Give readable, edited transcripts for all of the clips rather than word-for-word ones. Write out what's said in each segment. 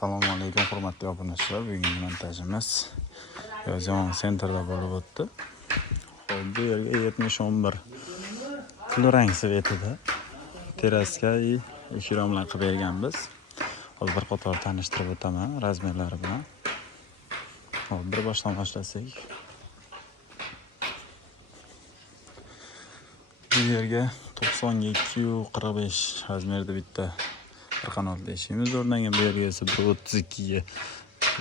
Assalomu alaykum hurmatli obunachilar. Bugungi montajimiz Yozyovon sentrda bo'lib o'tdi. Xo'p, bu yerga 7011 kulrang svetida terasga eshik romlar qilib berganmiz. Hozir bir qator tanishtirib o'taman razmerlari bilan. Xo'p, bir boshdan boshlasak. Bu yerga 92-45 razmerda bitta bir qanotli eshigimiz o'rnagan. Bu yerga esa 132 ga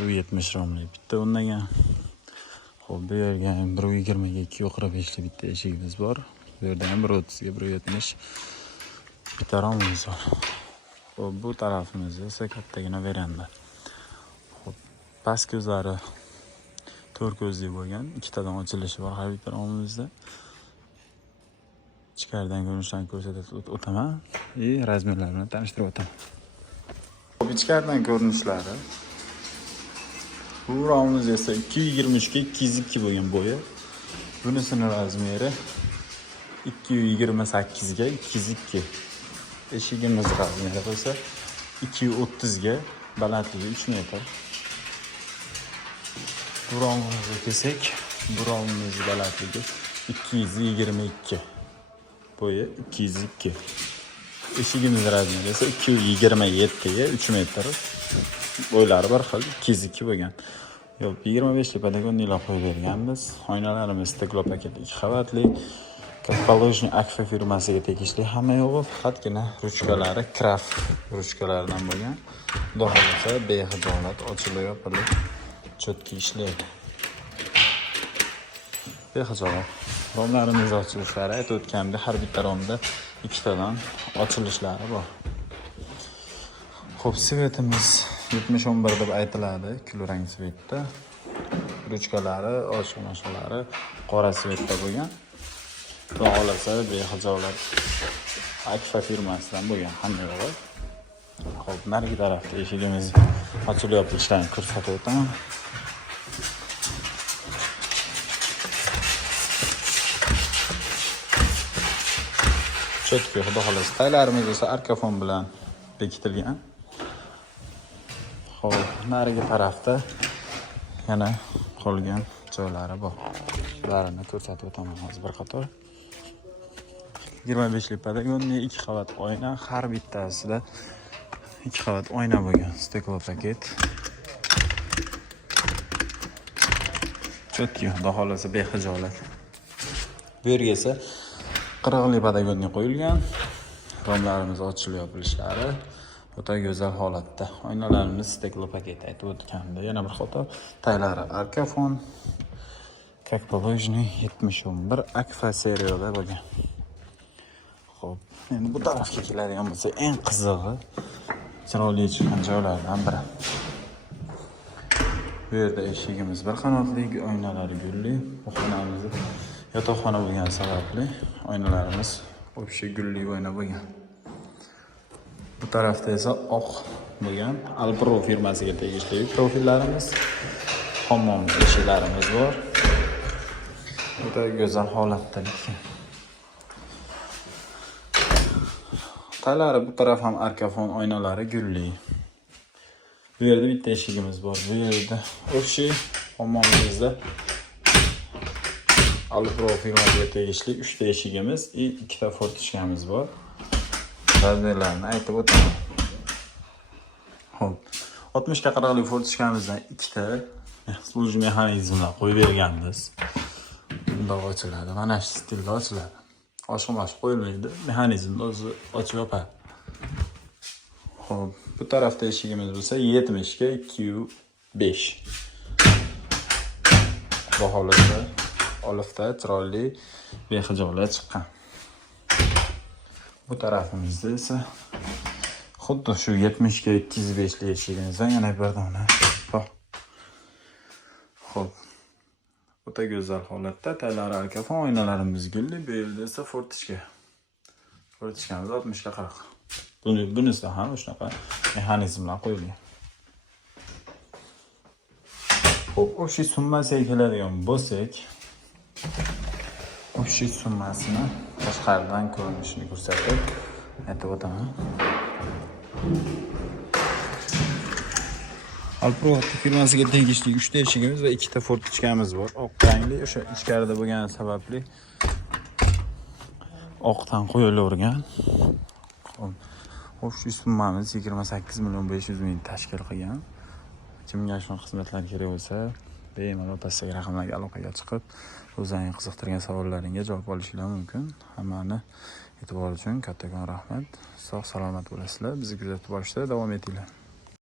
70 romli bitta o'rnagan. Xo'p, bu yerga 120 ga 245 li bitta eshigimiz bor. Bu yerda ham 130 ga 170 bitta romimiz bor. Xo'p, bu tarafimiz esa kattagina veranda. Xo'p, past ko'zlari 4 ko'zli bo'lgan, ikkitadan ochilishi bor har bitta romimizda. Ichkaridan ko'rinishdan ko'rsatib o'taman va razmerlar bilan tanishtirib o'taman. Ichkaridan ko'rinishlari. Bu romimiz esa 223 ga 202 bo'lgan bo'yi. Bunisining razmeri 228 ga 202. Eshigimiz razmeri esa 230 ga, balandligi 3 metr. Bu romimizga kelsak, bu romimiz balandligi 222. Bo'yi 202. Eshigimiz razmeri esa 227 ga 3 metr. Bo'ylari bir xil 202 bo'lgan. Yo'q, 25 li padagonnilar qo'yib berganmiz. Oynalarimiz steklo paket 2 qavatli. Kapolojniy Akfa firmasiga tegishli hamma yo'g'i, faqatgina ruchkalari Kraf ruchkalaridan bo'lgan. Xudo xolasa behijolat ochilib yopilib cho'tki ishlaydi. Behijolat. Romlarimiz ochilishlari aytib o'tgandek, har bitta romda ikkitadan ochilishlari bor. Xo'p, svetimiz 7011 deb aytiladi, kulrang svetda. Ruchkalari, oshxonalari qora svetda bo'lgan. Xudo xolasa behijolat Akfa firmasidan bo'lgan hamma yo'g'i. Xo'p, narigi tarafda eshigimiz ochilib yopilishlarini ko'rsatib o'taman. Cho'tki, xudo xolasa taylarimiz esa arkafon bilan bekitilgan. Xo'p, narigi tarafda yana qolgan joylari bor. Shularni ko'rsatib o'taman hozir bir qator. 25 li padagonniy 2 qavat oyna, har bittasida 2 qavat oyna bo'lgan, steklo paket. Cho'tki, xudo xolasa behijolat. Bu yerga esa 40 li padagonniy qo'yilgan. Romlarimiz ochilib yopilishlari o'ta go'zal holatda. Oynalarimiz steklo paket aytib o'tganda, yana bir qator taylari arkafon. Kapolojniy 7011 Akfa seriyada bo'lgan. Xo'p, endi bu tarafga keladigan bo'lsa, eng qizig'i chiroyli chiqqan joylardan biri. Bu yerda eshigimiz bir qanotli, oynalari gulli. Bu xonamiz yotoqxona bo'lgani sababli oynalarimiz o'sha gulli oyna bo'lgan. Bu tarafda esa oq bo'lgan Alpro firmasiga tegishli profillarimiz, hammom eshiklarimiz bor. Juda go'zal holatda ekan. Taylari bu taraf ham arkafon, oynalari gulli. Bu yerda bitta eshigimiz bor. Bu yerda o'sha hammomimizda Alpro firmasiga tegishli 3 ta eshigimiz va 2 ta fortishkamiz bor. Razmerlarni aytib o'taman. Xo'p, 60 ga 40 li fortishkamizdan 2 ta sluj mexanizmlar qo'yib berganmiz. Bundoq ochiladi, mana shu stilda ochiladi. Oshxonash qo'yilmaydi, mexanizmni o'zi ochib yopadi. Xo'p, bu tarafda eshigimiz bo'lsa 70 ga 205. Bu holatda olifta chiroyli behijolat chiqqan. Bu tarafimizda esa xuddi shu 70 ga 205 li eshigimizdan yana bir dona bor. Xo'p, o'ta go'zal holatda taylari arkafon, oynalarimiz gulli. Bu yerda esa fortishka. Fortishkamiz 60 ga 40. Bunisida ham shunaqa mexanizmlar qo'yilgan. Xo'p, o'sha summasiga keladigan bo'lsak, o'sha summasini tashqaridan ko'rinishini ko'rsatib aytib o'taman. Alpro firmasiga tegishli 3 ta eshigimiz va 2 ta fortichkamiz bor. Oq rangli, o'sha ichkarida bo'lgani sababli oqdan qo'yilavergan. Xo'p, shu summamiz 28.500.000 tashkil qilgan. Kimga shunaqa xizmatlar kerak bo'lsa, bemalol pastdagi raqamlarga aloqaga chiqib, o'zlaringizni qiziqtirgan savollaringga javob olishingiz mumkin. Hammani e'tibor uchun kattakon rahmat. Sog' salomat bo'lasizlar. Bizni kuzatib borishda davom etinglar.